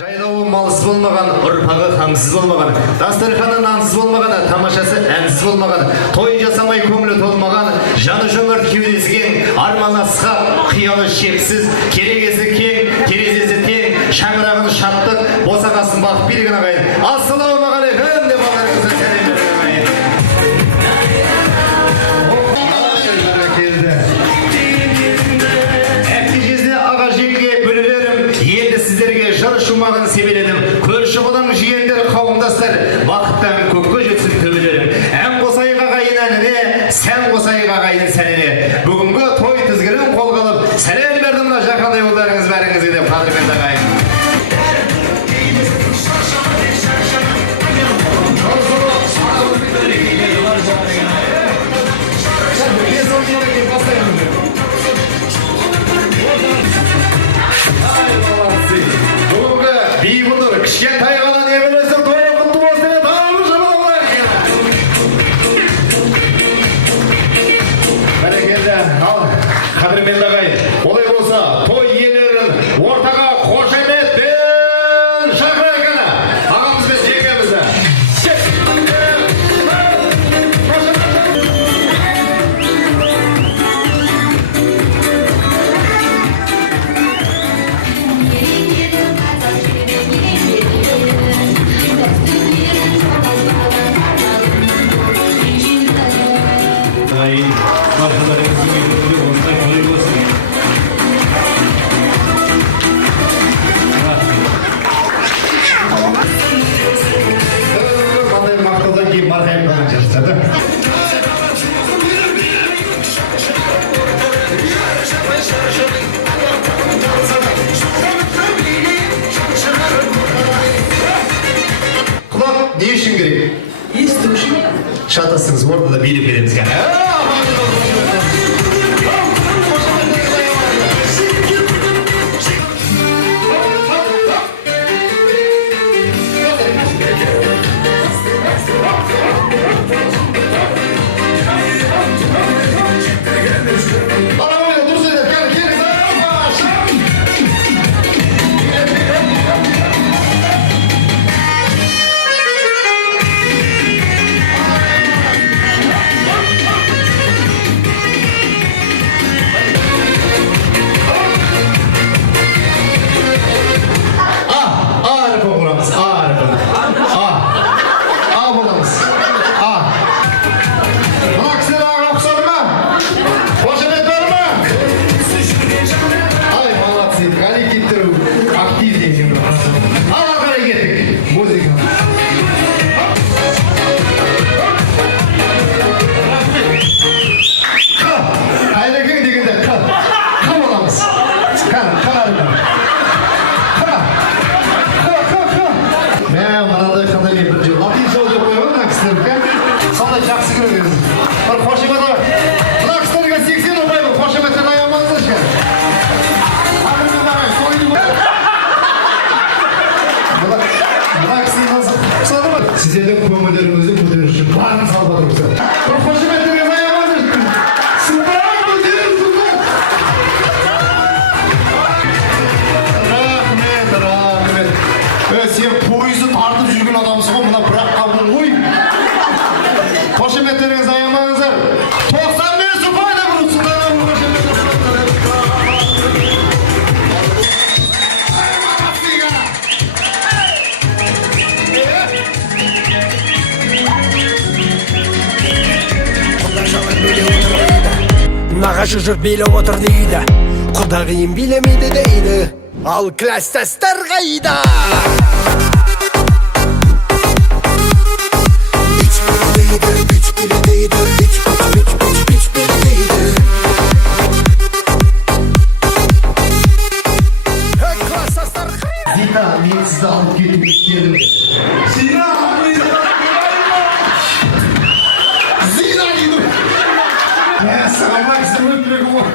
Жайлауы малсыз болмаған, ұрпағы қамсыз болмаған, дастарханы нансыз болмаған, тамашасы әнсіз болмаған, той жасамай көңілі толмаған, жаны жомарт кеудесі кең, арманы асқақ, қиялы шексіз, керегесі кең, терезесі тең, шаңырағын шаттық, босағасын бақ берген ағайын. Ассалаумағалейкум деп алдарыңызды сәлем берген ағайын. Шумағын себеледім, көрші құлың жиендер қауымдастар, бақыттан көкке жетсін төбелерім. Ән қосайық ағайын әніне, сән қосайық ағайын сәніне. Бүгінгі той тізгірін қолға алып, сәлем бердім мына жақандай ұлдарыңыз бәріңізге деп қадірменді ағайын. Кішкентай ғана не білесің, тойы құтты болсын деп тағамыз жамалар бәрекелді. Ал қадірменді ағайын, олай болса той иелерін ортаға қошеметпен шақырайық ана ағамыз бен жеңгемізді. Құлақ не үшін керек? Есту үшін. Шатасыңыз, орнында билеп береміз ға. Сіздердің көңілдеріңізді көтеру үшін барын салып отырмыз. Бір қошеметтеріңіз аямаңыздар. Сұлтан көтеріп сұлтан. Рахмет. Сен пойызды тартып жүрген адамсың ғой, мына бірақ қалдың ғой. Қошеметтеріңіз аямаңыздар. 95 ұпайда бұрын сұлтан қошеметтер. Нағашы жұрт билеп отыр дейді, құдағиым билемейді дейді, ал кластастар қайда? Зина, мен сізді алып кетіп келдім. Зина! Зина! Саған бақсы өтірегі ғой.